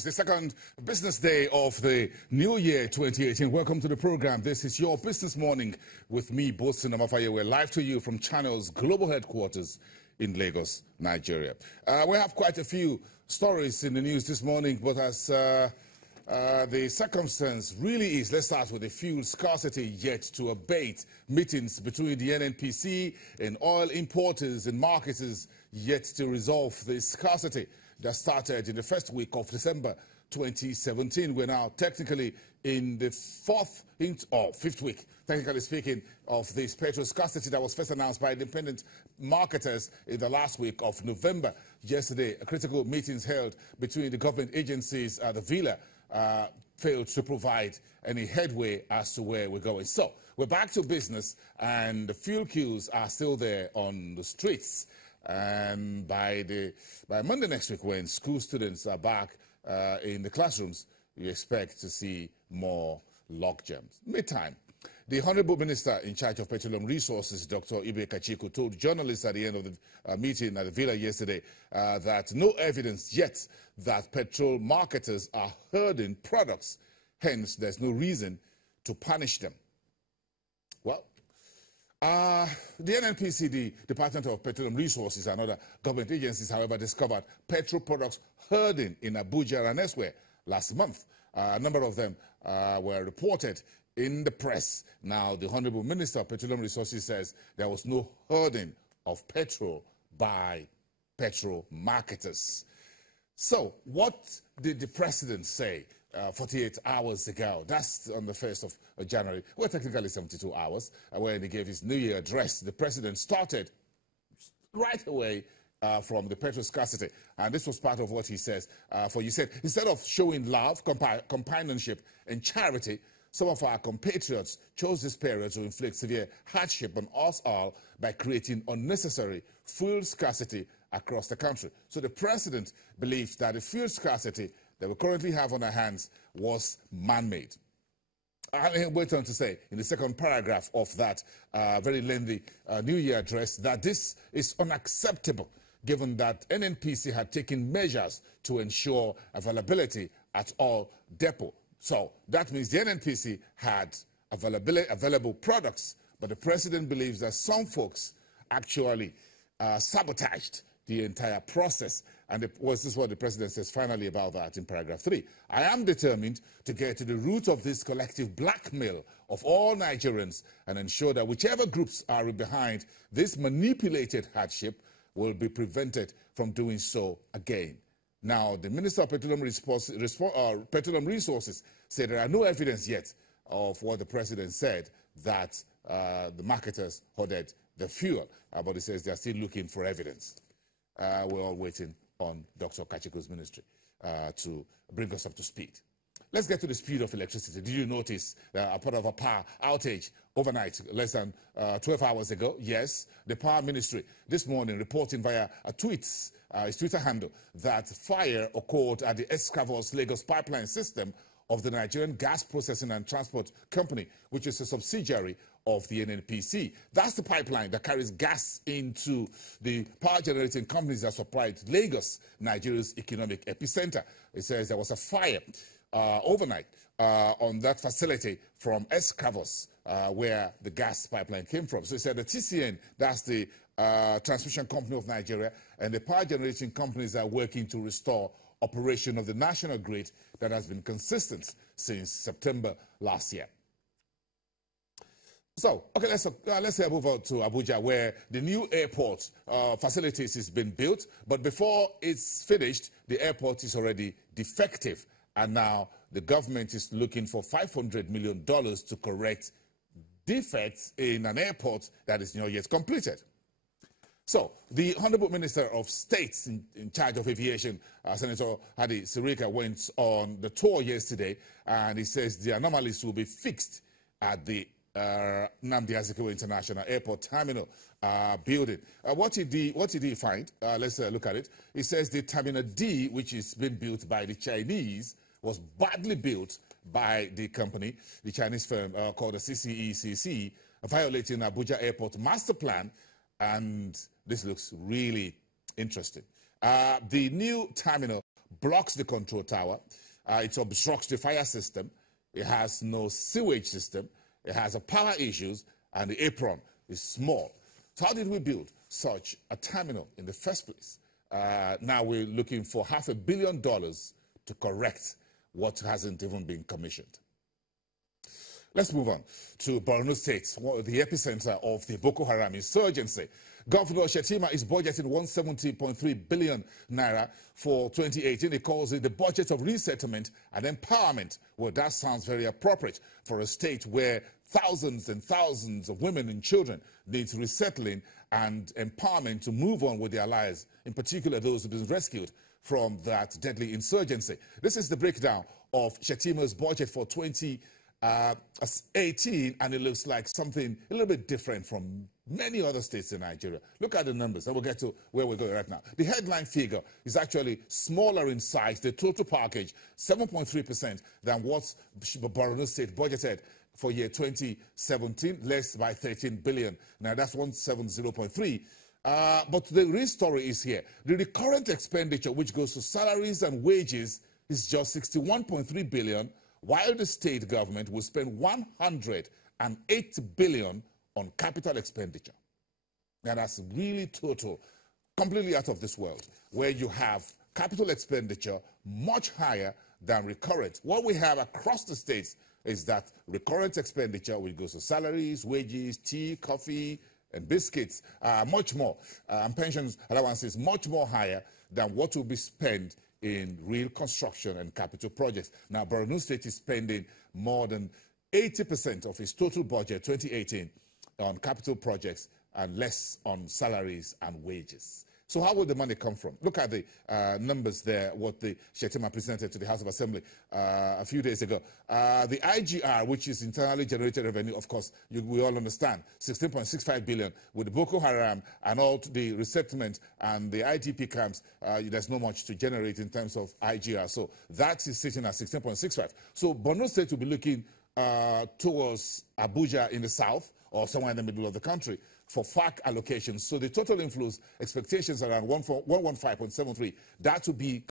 It's the second business day of the new year 2018. Welcome to the program. This is your Business Morning with me, Bosun Amafaye. We're live to you from Channel's global headquarters in Lagos, Nigeria. We have quite a few stories in the news this morning, but as the circumstance really is, let's start with the fuel scarcity yet to abate. Meetings between the NNPC and oil importers and marketers yet to resolve the scarcity that started in the first week of December 2017. We're now technically in the fifth week, technically speaking, of this petrol scarcity that was first announced by independent marketers in the last week of November. Yesterday, critical meetings held between the government agencies at the Villa failed to provide any headway as to where we're going. So we're back to business, and the fuel queues are still there on the streets. And by Monday next week, when school students are back in the classrooms, you expect to see more logjams. Meantime, the Honorable Minister in charge of Petroleum Resources, Dr. Ibe Kachiku, told journalists at the end of the meeting at the Villa yesterday that no evidence yet that petrol marketers are hoarding products. Hence, there's no reason to punish them. Well, the NNPC, the Department of Petroleum Resources, and other government agencies, however, discovered petrol products hoarding in Abuja and elsewhere last month. A number of them were reported in the press. Now, the Honorable Minister of Petroleum Resources says there was no hoarding of petrol by petrol marketers. So, what did the President say 48 hours ago? That's on the 1st of January. Well, technically 72 hours, when he gave his New Year address. The President started right away from the petrol scarcity. And this was part of what he says. He said, instead of showing love, companionship, and charity, some of our compatriots chose this period to inflict severe hardship on us all by creating unnecessary fuel scarcity across the country. So the President believed that the fuel scarcity that we currently have on our hands was man-made. I went on to say in the second paragraph of that very lengthy New Year address that this is unacceptable, given that NNPC had taken measures to ensure availability at all depots. So that means the NNPC had available products, but the President believes that some folks actually sabotaged the entire process. And this is what the President says finally about that in paragraph 3. I am determined to get to the root of this collective blackmail of all Nigerians and ensure that whichever groups are behind this manipulated hardship will be prevented from doing so again. Now, the Minister of Petroleum Resources said there are no evidence yet of what the President said, that the marketers hoarded the fuel. But he says they are still looking for evidence. We're all waiting on Dr. Kachiku's ministry to bring us up to speed. Let's get to the speed of electricity. Did you notice a part of a power outage overnight, less than 12 hours ago? Yes, the Power Ministry this morning reporting via his Twitter handle that fire occurred at the Escravos Lagos pipeline system of the Nigerian Gas Processing and Transport Company, which is a subsidiary of the NNPC. That's the pipeline that carries gas into the power generating companies that supply to Lagos, Nigeria's economic epicenter. It says there was a fire overnight on that facility from Escravos, where the gas pipeline came from. So it said the TCN, that's the Transmission Company of Nigeria, and the power generating companies are working to restore operation of the national grid that has been consistent since September last year. So, okay, let's move on to Abuja, where the new airport facilities is being built. But before it's finished, the airport is already defective. And now the government is looking for $500 million to correct defects in an airport that is not yet completed. So, the Honorable Minister of State in charge of aviation, Senator Hadi Sirika, went on the tour yesterday, and he says the anomalies will be fixed at the Nnamdi Azikiwe International Airport Terminal building. What did he find? Let's look at it. He says the Terminal D, which is being built by the Chinese, was badly built by the company, the Chinese firm called the CCECC, violating Abuja Airport Master Plan, and this looks really interesting. The new terminal blocks the control tower. It obstructs the fire system. It has no sewage system. It has a power issues, and the apron is small. So how did we build such a terminal in the first place? Now we're looking for $500 million to correct what hasn't even been commissioned. Let's move on to Borno State, the epicenter of the Boko Haram insurgency. Governor Shettima is budgeting 170.3 billion naira for 2018. He calls it the budget of resettlement and empowerment. Well, that sounds very appropriate for a state where thousands and thousands of women and children need resettling and empowerment to move on with their lives, in particular those who've been rescued from that deadly insurgency. This is the breakdown of Shettima's budget for 2018, and it looks like something a little bit different from many other states in Nigeria. Look at the numbers, and we'll get to where we're going right now. The headline figure is actually smaller in size, the total package, 7.3% than what Borno State budgeted for year 2017, less by 13 billion. Now that's 170.3. But the real story is here. The recurrent expenditure, which goes to salaries and wages, is just 61.3 billion, while the state government will spend 108 billion on capital expenditure. Now that's really total, completely out of this world, where you have capital expenditure much higher than recurrent. What we have across the states is that recurrent expenditure, which goes to salaries, wages, tea, coffee, and biscuits, much more, and pensions allowances, much more higher than what will be spent in real construction and capital projects. Now, Borno State is spending more than 80% of its total budget 2018 on capital projects and less on salaries and wages. So how will the money come from? Look at the numbers there, what the Shettima presented to the House of Assembly a few days ago. The IGR, which is internally generated revenue, of course, we all understand, 16.65 billion. With the Boko Haram and all the resettlement and the IDP camps, there's not much to generate in terms of IGR. So that is sitting at 16.65. So Borno State will be looking towards Abuja in the south or somewhere in the middle of the country for FAC allocations. So the total inflows expectations are around 115.73. That will be